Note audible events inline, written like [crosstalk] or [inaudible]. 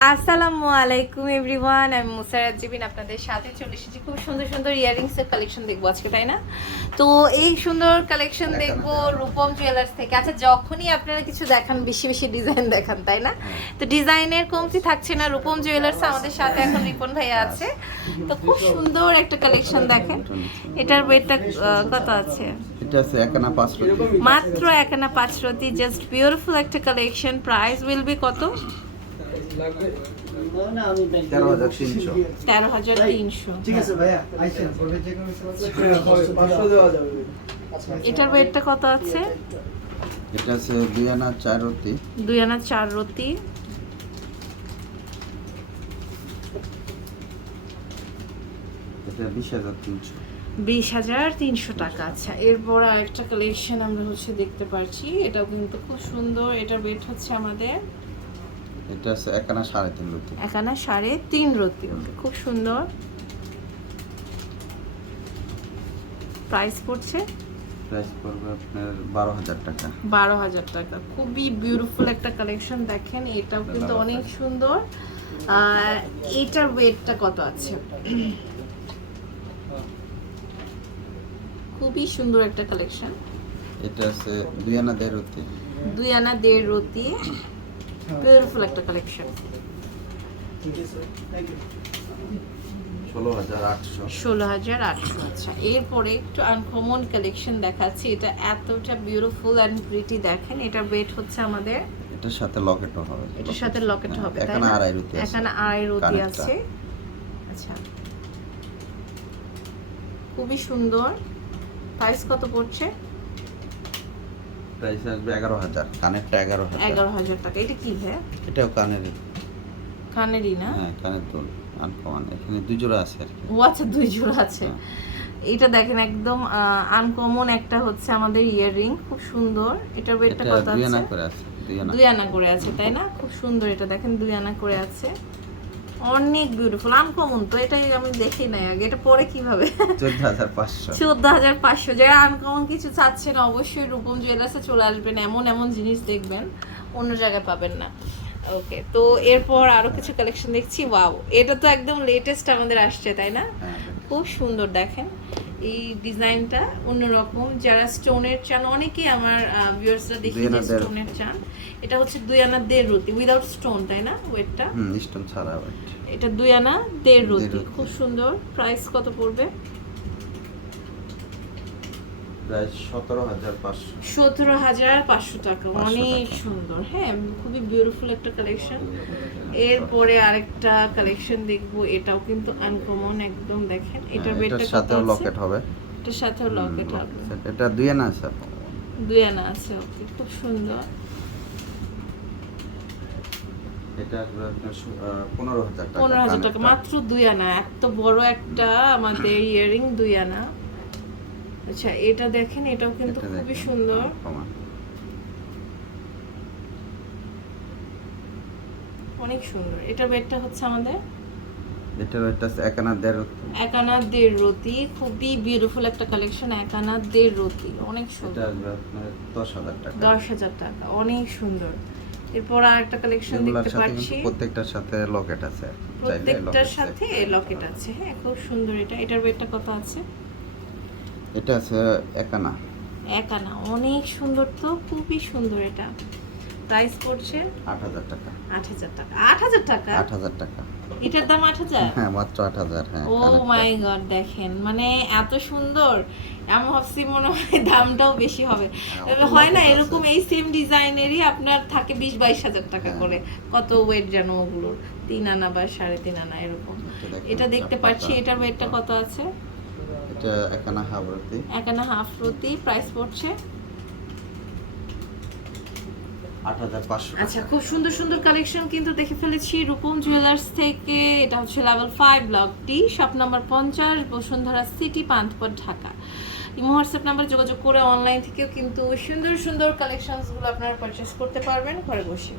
আসসালামু আলাইকুম এভরিওয়ান আমি মুসারাত জিবিন আপনাদের সাথে চলে এসেছি। খুব সুন্দর সুন্দর ইয়ারিংসের কালেকশন দেখব আজকে তাই না? তো এই সুন্দর কালেকশন দেখব রূপম জুয়েলার্স থেকে। আচ্ছা যখনই আপনারা কিছু দেখান বেশি বেশি ডিজাইন দেখান তাই না? তো ডিজাইনের কমতি থাকছে না রূপম জুয়েলার্স আমাদের সাথে এখন রিপন ভাইয়া আছে। তো খুব সুন্দর একটা কালেকশন দেখেন। এটার ওয়েটটা কত আছে? এটা আছে একানা পাঁচ মাত্র এক আনা পাঁচ রতি জাস্ট বিউটিফুল একটা কালেকশন প্রাইস উইল বি কত? তেরো হাজার তিনশো। তেরো হাজার তিনশো। ঠিক আছে ভাইয়া আইসেন পরে যে কোনো পাঁচশো দেওয়া যাবে এটার ওয়েটটা কত আছে? এটা আছে দুই আনা চার রতি দুই আনা চার রতি বিশ হাজার তিনশো। টাকা। আচ্ছা এরপর আরেকটা কালেকশন আমরা হচ্ছে দেখতে পাচ্ছি এটাও কিন্তু খুব সুন্দর। এটার ওয়েট হচ্ছে আমাদের এটা আছে একানা সাড়ে তিন রতি একানা সাড়ে তিন রতি খুব সুন্দর। প্রাইস পড়ছে? প্রাইস পড়বে আপনার বারো হাজার টাকা। বারো হাজার টাকা। খুবই বিউটিফুল একটা কালেকশন দেখেন এটাও কিন্তু অনেক সুন্দর। আর এটার ওয়েটটা কত আছে? খুবই সুন্দর একটা কালেকশন এটা আছে দুই আনা দেড় রতি দুই আনা দেড় রতি বিউটিফুল একটা কালেকশন ষোলো হাজার আটশো আচ্ছা। এরপরে একটু আনকমন কালেকশন দেখাচ্ছি। এটা এতটা বিউটিফুল অ্যান্ড প্রিটি দেখেন এটার ওয়েট হচ্ছে আমাদের এটার সাথে লকেটও হবে। এটার সাথে লকেট। হ্যাঁ, হবে তাই এখানে আড়াই রতি আছে। এখানে আড়াই রতি আছে। আচ্ছা। খুবই সুন্দর। প্রাইস কত পড়ছে? প্রাইস আসবে এগারো হাজার কানেরটা এগারো হাজার। এগারো হাজার টাকা। এটা কি ভাই? এটাও কানেরই। কানেরই না? হ্যাঁ কানের দুল আনকমান এখানে দুই জোড়া আছে আর কি। ও আচ্ছা দুই জোড়া আছে। হ্যাঁ। এটা দেখেন একদম আনকমন একটা হচ্ছে আমাদের ইয়াররিং খুব সুন্দর। এটার ওয়েটটা কত দুই আনা করে আছে দুই আনা করে আছে তাই না? খুব সুন্দর এটা দেখেন দুই আনা করে আছে। অনেক বিউটিফুল আনকমন তো এটাই আমি দেখি নাই আগে এটা পরে কীভাবে? চোদ্দ হাজার পাঁচশো। চোদ্দ হাজার পাঁচশো যারা আনকমন কিছু চাচ্ছেন অবশ্যই রূপম জুয়েলার্সে চলে আসবেন এমন এমন জিনিস দেখবেন অন্য জায়গায় পাবেন না। ওকে তো এরপর আরও কিছু কালেকশন দেখছি ওয়াও এটা তো একদম লেটেস্ট আমাদের আসছে তাই না? হ্যাঁ খুব সুন্দর দেখেন। এই ডিজাইনটা অন্যরকম। যারা স্টোনের চান অনেকেই আমার ভিউয়ার্সরা দেখি যে স্টোনের চান। এটা হচ্ছে দুই আনা দেড় রুটি উইদাউট স্টোন তাই না ওয়েটটা হুম স্টোন ছাড়া এটা দুই আনা দের দেড় রুটি। খুব সুন্দর। প্রাইস কত পড়বে? প্রায় সতেরো হাজার পাঁচশো। সতেরো হাজার পাঁচশো টাকা। অনেক সুন্দর। হ্যাঁ খুবই বিউটিফুল একটা কালেকশন এরপরে আরেকটা কালেকশন দেখব। এটাও কিন্তু আনকমন একদম দেখেন। এটার হ্যাঁ, সাথেও লকেট হবে। এটার সাথেও লকেট হবে। এটা দুই আনা আছে। দুই আনা আছে ওকে খুব সুন্দর। এটা পনেরো হাজার টাকা মাত্র দুই আনা। এত বড় একটা আমাদের [coughs] ইয়ারিং দুই আনা। আচ্ছা এটা দেখেন এটাও কিন্তু এটা খুবই সুন্দর। অনেক সুন্দর। এটার ওয়েটটা হচ্ছে আমাদের? এটার ওইটা আছে এক আনা দেড় এক রতি খুবই বিউটিফুল একটা কালেকশন এক আনা রতি অনেক এটা সুন্দর। আসবে আপনার দশ হাজার টাকা। দশ হাজার টাকা। অনেক সুন্দর। এরপর আর একটা কালেকশন দেখতে পাচ্ছি। প্রত্যেকটার সাথে লকেট আছে। প্রত্যেকটার সাথে লকেট আছে। হ্যাঁ খুব সুন্দর এটা। এটার ওয়েটটা কত আছে। এটা আছে এক আনা এক আনা অনেক সুন্দর তো খুবই সুন্দর এটা। প্রাইস পড়ছে আট হাজার টাকা। আট হাজার টাকা আট হাজার টাকা? আট হাজার টাকা। এটার দাম আট হাজার? হ্যাঁ মাত্র আট হাজার হ্যাঁ ও মাই গড দেখেন মানে এত সুন্দর। আমি ভাবছি মনে হয় দামটাও বেশি হবে। হয় না এরকম এই সেম ডিজাইনেরই আপনার থাকে বিশ বাইশ হাজার টাকা হ্যাঁ। করে। কত ওয়েট যেন ওগুলোর? তিন আনা বা সাড়ে তিন আনা এরকম। এটা দেখতে পাচ্ছি। এটার ওয়েটটা কত আছে? এটা এক আনা হাবরতি এক আনা হাফ রতি প্রাইস পড়ছে। আট হাজার পাঁচশো আচ্ছা খুব সুন্দর সুন্দর কালেকশন কিন্তু দেখে ফেলেছি রূপম জুয়েলার্স থেকে। এটা হচ্ছে level five block T shop number পঞ্চাশ Bashundhara city Panthapath Dhaka. Imo WhatsApp number যোগাযোগ করে অনলাইন থেকেও কিন্তু সুন্দর সুন্দর কালেকশনসগুলো আপনারা পারচেস করতে পারবেন। ঘরে বসে